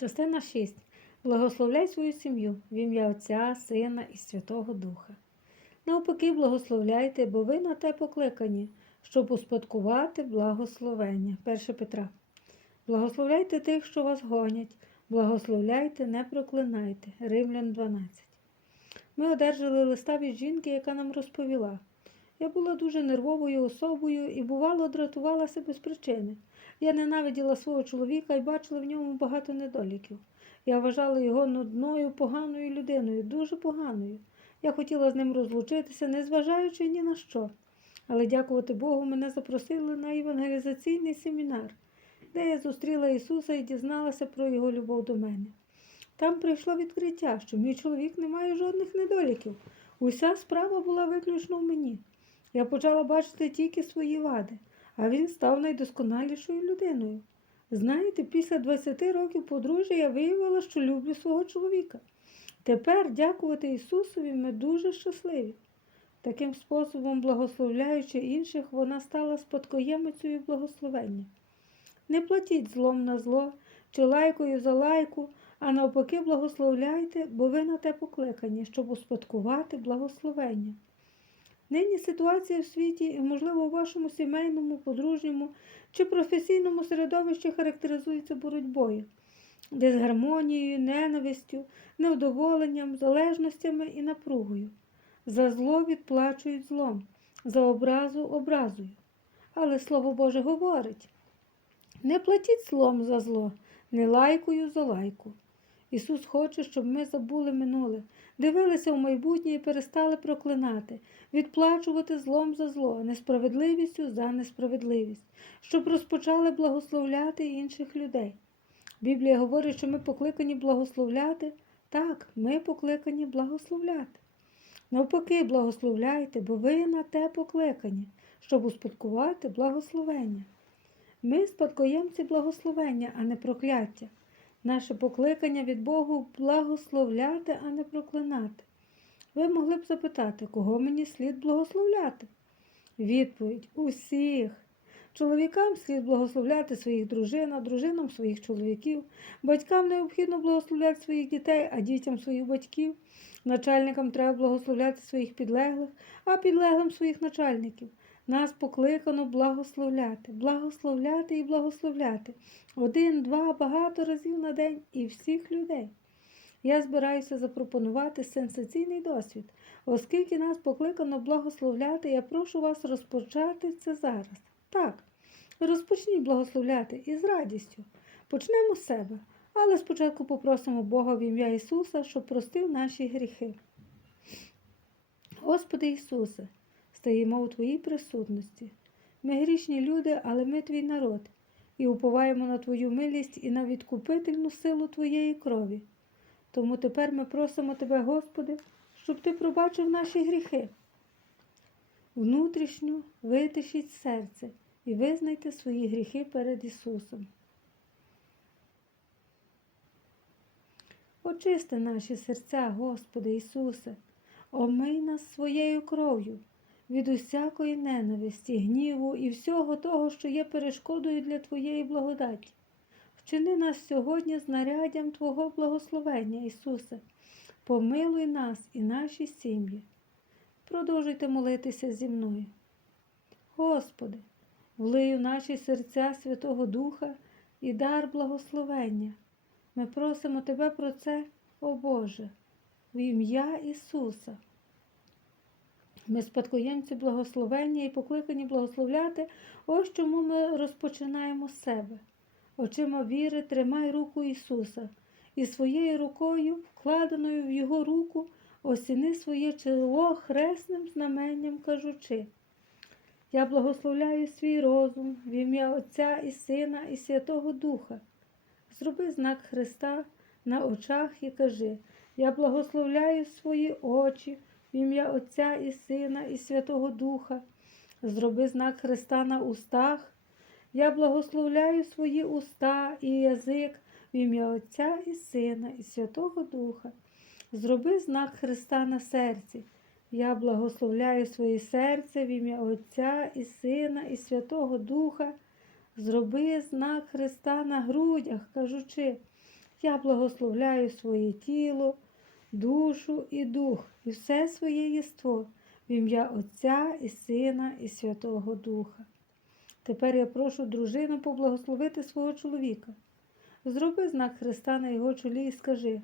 Частина 6. Благословляй свою сім'ю в ім'я Отця, Сина і Святого Духа. Навпаки, благословляйте, бо ви на те покликані, щоб успадкувати благословення. 1 Петра. Благословляйте тих, що вас гонять, благословляйте, не проклинайте. Римлян 12. Ми одержали листа від жінки, яка нам розповіла. Я була дуже нервовою особою і, бувало, дратувалася без причини. Я ненавиділа свого чоловіка і бачила в ньому багато недоліків. Я вважала його нудною, поганою людиною, дуже поганою. Я хотіла з ним розлучитися, незважаючи ні на що. Але, дякувати Богу, мене запросили на евангелізаційний семінар, де я зустріла Ісуса і дізналася про Його любов до мене. Там прийшло відкриття, що мій чоловік не має жодних недоліків. Уся справа була виключно в мені. Я почала бачити тільки свої вади, а він став найдосконалішою людиною. Знаєте, після 20 років подружжя я виявила, що люблю свого чоловіка. Тепер, дякувати Ісусові, ми дуже щасливі. Таким способом, благословляючи інших, вона стала спадкоємицею благословення. Не платіть злом на зло чи лайкою за лайку, а навпаки, благословляйте, бо ви на те покликані, щоб успадкувати благословення. Нині ситуація в світі і, можливо, у вашому сімейному, подружньому чи професійному середовищі характеризується боротьбою, дисгармонією, ненавистю, невдоволенням, залежностями і напругою. За зло відплачують злом, за образу образою. Але Слово Боже говорить: не платіть злом за зло, не лайкою за лайку. Ісус хоче, щоб ми забули минуле, дивилися в майбутнє і перестали проклинати, відплачувати злом за зло, несправедливістю за несправедливість, щоб розпочали благословляти інших людей. Біблія говорить, що ми покликані благословляти. Так, ми покликані благословляти. Навпаки, благословляйте, бо ви на те покликані, щоб успадкувати благословення. Ми спадкоємці благословення, а не прокляття. Наше покликання від Богу благословляти, а не проклинати. Ви могли б запитати, кого мені слід благословляти? Відповідь усіх. Чоловікам слід благословляти своїх дружин, а дружинам своїх чоловіків. Батькам необхідно благословляти своїх дітей, а дітям своїх батьків. Начальникам треба благословляти своїх підлеглих, а підлеглим своїх начальників. Нас покликано благословляти, благословляти і благословляти. Один, два, багато разів на день і всіх людей. Я збираюся запропонувати сенсаційний досвід. Оскільки нас покликано благословляти, я прошу вас розпочати це зараз. Так, розпочніть благословляти і з радістю. Почнемо з себе, але спочатку попросимо Бога в ім'я Ісуса, щоб простив наші гріхи. Господи Ісусе, стаємо у Твоїй присутності. Ми грішні люди, але ми твій народ, і уповаємо на Твою милість і на відкупительну силу Твоєї крові. Тому тепер ми просимо Тебе, Господи, щоб Ти пробачив наші гріхи. Внутрішньо витишіть серце і визнайте свої гріхи перед Ісусом. Очисти наші серця, Господи Ісусе, омий нас своєю кров'ю від усякої ненависті, гніву і всього того, що є перешкодою для Твоєї благодаті. Вчини нас сьогодні знаряддям Твого благословення, Ісусе, помилуй нас і наші сім'ї. Продовжуйте молитися зі мною. Господи, влию наші серця Святого Духа і дар благословення. Ми просимо Тебе про це, о Боже, в ім'я Ісуса. Ми спадкоємці благословення і покликані благословляти, ось чому ми розпочинаємо з себе. Очима віри тримай руку Ісуса і своєю рукою, вкладеною в Його руку, осіни своє чоло хресним знаменням кажучи. Я благословляю свій розум в ім'я Отця і Сина, і Святого Духа. Зроби знак Христа на очах і кажи: Я благословляю свої очі в ім'я Отця і Сина, і Святого Духа. Зроби знак Христа на устах. Я благословляю свої уста і язик в ім'я Отця і Сина, і Святого Духа. Зроби знак Христа на серці. Я благословляю своє серце в ім'я Отця і Сина, і Святого Духа. Зроби знак Христа на грудях, кажучи, Я благословляю своє тіло, душу і дух, і все своє єство в ім'я Отця і Сина, і Святого Духа. Тепер я прошу дружину поблагословити свого чоловіка. Зроби знак Христа на його чолі і скажи: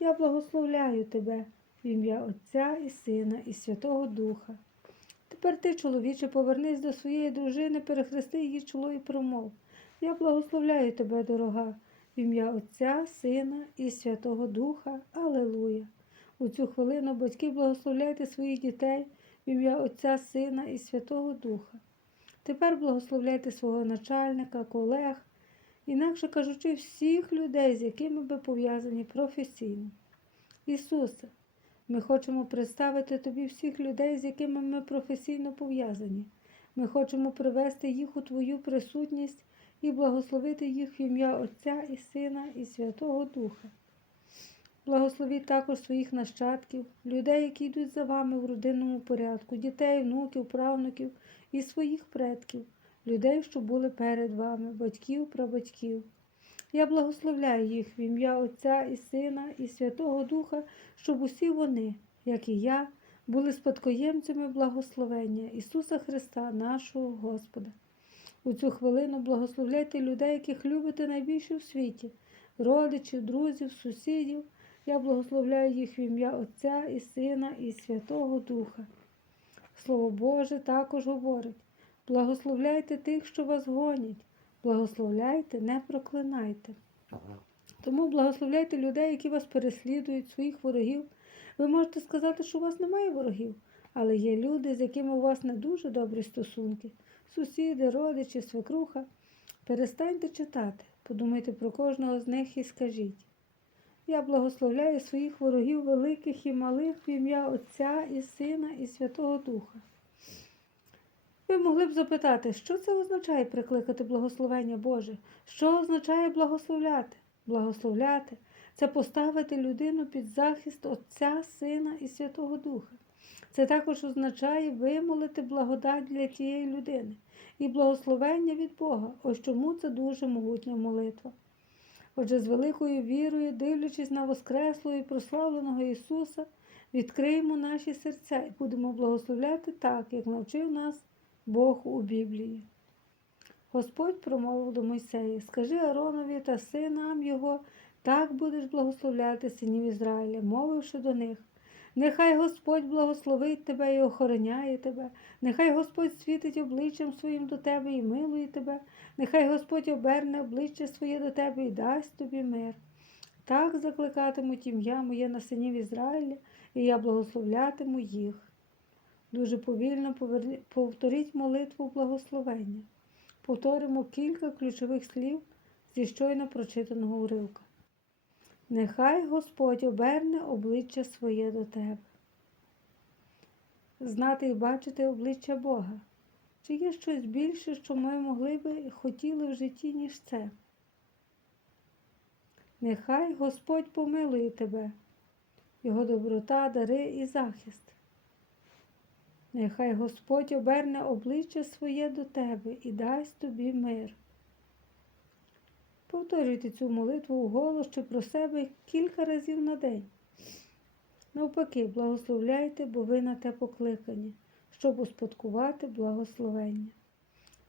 Я благословляю тебе в ім'я Отця і Сина, і Святого Духа. Тепер ти, чоловіче, повернись до своєї дружини, перехрести її чоло і промов. Я благословляю тебе, дорога, в ім'я Отця, Сина і Святого Духа. Алелуя. У цю хвилину батьки благословляйте своїх дітей в ім'я Отця, Сина і Святого Духа. Тепер благословляйте свого начальника, колег, інакше кажучи, всіх людей, з якими ви пов'язані професійно. Ісусе, ми хочемо представити Тобі всіх людей, з якими ми професійно пов'язані. Ми хочемо привести їх у Твою присутність і благословити їх в ім'я Отця і Сина і Святого Духа. Благословіть також своїх нащадків, людей, які йдуть за вами в родинному порядку, дітей, внуків, правнуків і своїх предків, людей, що були перед вами, батьків, прабатьків. Я благословляю їх в ім'я Отця і Сина і Святого Духа, щоб усі вони, як і я, були спадкоємцями благословення Ісуса Христа, нашого Господа. У цю хвилину благословляйте людей, яких любите найбільше в світі, родичів, друзів, сусідів. Я благословляю їх в ім'я Отця і Сина і Святого Духа. Слово Боже також говорить: благословляйте тих, що вас гонять, благословляйте, не проклинайте. Тому благословляйте людей, які вас переслідують, своїх ворогів. Ви можете сказати, що у вас немає ворогів, але є люди, з якими у вас не дуже добрі стосунки, сусіди, родичі, свекруха. Перестаньте читати, подумайте про кожного з них і скажіть. Я благословляю своїх ворогів великих і малих в ім'я Отця і Сина і Святого Духа. Ви могли б запитати, що це означає прикликати благословення Боже? Що означає благословляти? Благословляти це поставити людину під захист Отця, Сина і Святого Духа. Це також означає вимолити благодать для тієї людини і благословення від Бога. Ось чому це дуже могутня молитва. Отже, з великою вірою, дивлячись на Воскреслого і прославленого Ісуса, відкриємо наші серця і будемо благословляти так, як навчив нас Бог у Біблії. Господь промовив до Мойсея, скажи Аронові та синам його, так будеш благословляти синів Ізраїля, мовивши до них. Нехай Господь благословить тебе і охороняє тебе, нехай Господь світить обличчям своїм до тебе і милує тебе, нехай Господь оберне обличчя своє до тебе і дасть тобі мир. Так закликатимуть ім'я моє на синів Ізраїля, і я благословлятиму їх. Дуже повільно повторіть молитву благословення. Повторимо кілька ключових слів зі щойно прочитаного уривка. Нехай Господь оберне обличчя своє до тебе. Знати і бачити обличчя Бога. Чи є щось більше, що ми могли би і хотіли в житті, ніж це? Нехай Господь помилує тебе, Його доброта, дари і захист. Нехай Господь оберне обличчя своє до тебе і дасть тобі мир. Повторюйте цю молитву вголос чи про себе кілька разів на день. Навпаки, благословляйте, бо ви на те покликані, щоб успадкувати благословення.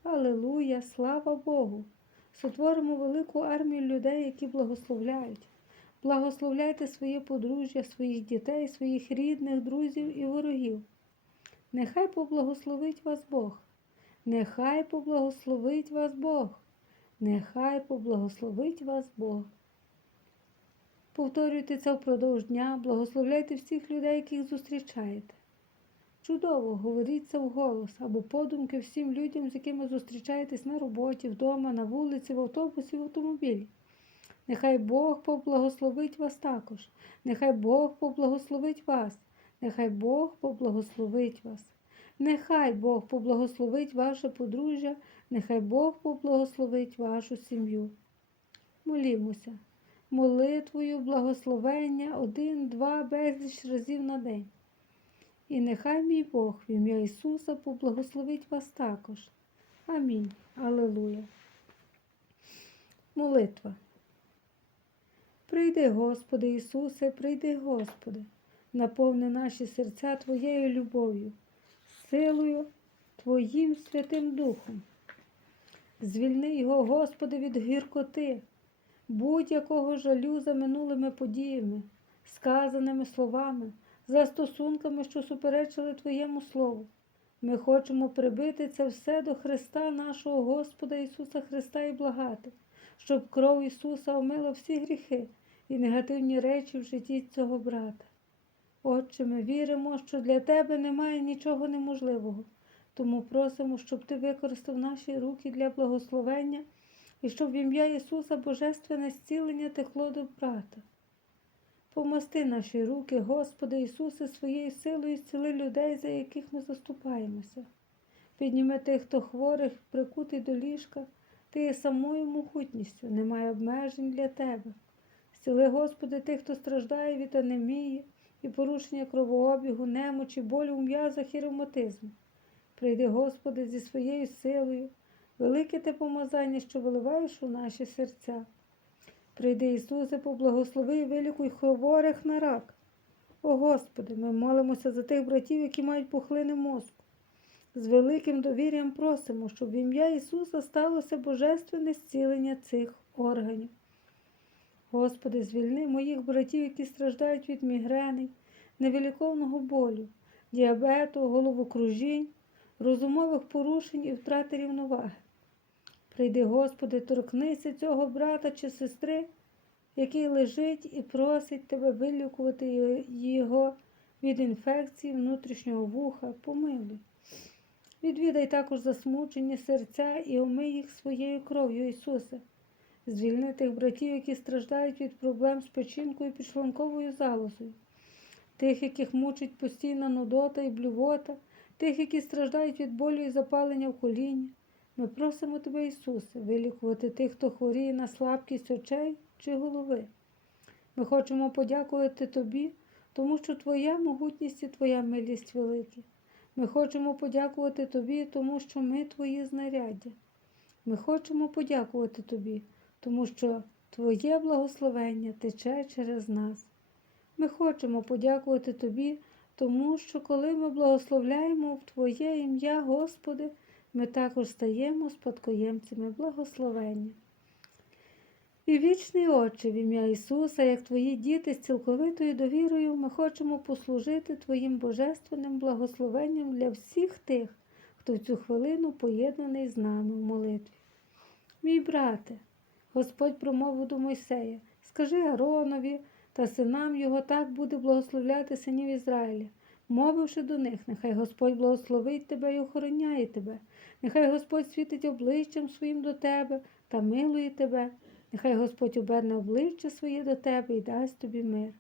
Алелуя, слава Богу! Сотворимо велику армію людей, які благословляють. Благословляйте своє подружжя, своїх дітей, своїх рідних, друзів і ворогів. Нехай поблагословить вас Бог. Нехай поблагословить вас Бог. Нехай поблагословить вас Бог. Повторюйте це впродовж дня, благословляйте всіх людей, яких зустрічаєте. Чудово, говоріть це вголос або подумки всім людям, з якими зустрічаєтесь на роботі, вдома, на вулиці, в автобусі, в автомобілі. Нехай Бог поблагословить вас також. Нехай Бог поблагословить вас. Нехай Бог поблагословить вас. Нехай Бог поблагословить ваше подружжя, нехай Бог поблагословить вашу сім'ю. Молімося, молитвою благословення один, два, безліч разів на день. І нехай мій Бог в ім'я Ісуса поблагословить вас також. Амінь. Аллилуйя. Молитва. Прийди, Господи Ісусе, прийди, Господи, наповни наші серця Твоєю любов'ю, силою Твоїм Святим Духом. Звільни його, Господи, від гіркоти, будь-якого жалю за минулими подіями, сказаними словами, за стосунками, що суперечили Твоєму Слову. Ми хочемо прибити це все до Христа, нашого Господа Ісуса Христа і благати, щоб кров Ісуса омила всі гріхи і негативні речі в житті цього брата. Отче, ми віримо, що для Тебе немає нічого неможливого, тому просимо, щоб Ти використав наші руки для благословення і щоб в ім'я Ісуса Божественне зцілення текло до брата. Помости наші руки, Господи Ісусе, своєю силою зціли людей, за яких ми заступаємося. Підніми тих, хто хворих, прикутий до ліжка, ти є самою могутністю, немає обмежень для тебе. Зціли, Господи, тих, хто страждає від анемії і порушення кровообігу, немочі, болю у м'язах і ревматизму. Прийди, Господи, зі своєю силою, велике те помазання, що виливаєш у наші серця. Прийди, Ісусе, поблагослови і вилікуй хворих на рак. О Господи, ми молимося за тих братів, які мають пухлини мозку. З великим довір'ям просимо, щоб в ім'я Ісуса сталося божественне зцілення цих органів. Господи, звільни моїх братів, які страждають від мігрени, невиліковного болю, діабету, головокружінь, розумових порушень і втрати рівноваги. Прийди, Господи, торкнися цього брата чи сестри, який лежить і просить Тебе вилікувати його від інфекції внутрішнього вуха, помилуй. Відвідай також засмучені серця і омий їх своєю кров'ю, Ісусе. Звільни тих братів, які страждають від проблем з печінкою і підшлунковою залозою, тих, яких мучить постійна нудота і блювота, тих, які страждають від болю і запалення в коліні. Ми просимо Тебе, Ісусе, вилікувати тих, хто хворіє на слабкість очей чи голови. Ми хочемо подякувати Тобі, тому що Твоя могутність і Твоя милість великі. Ми хочемо подякувати Тобі, тому що ми Твої знаряддя. Ми хочемо подякувати Тобі, тому що Твоє благословення тече через нас. Ми хочемо подякувати Тобі, тому що коли ми благословляємо в Твоє ім'я, Господи, ми також стаємо спадкоємцями благословення. І вічний Отче, в ім'я Ісуса, як Твої діти з цілковитою довірою, ми хочемо послужити Твоїм божественним благословенням для всіх тих, хто в цю хвилину поєднаний з нами в молитві. Мій брате, Господь промовив до Мойсея, скажи Аронові та синам його так буде благословляти синів Ізраїля, мовивши до них, нехай Господь благословить тебе і охороняє тебе, нехай Господь світить обличчям своїм до тебе та милує тебе. Нехай Господь оберне обличчя своє до тебе і дасть тобі мир.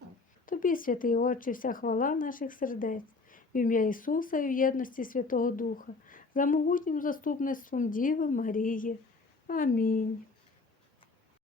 Тобі, святий Отче, вся хвала наших сердець, в ім'я Ісуса і в єдності Святого Духа, за могутнім заступництвом Діви Марії. Амінь.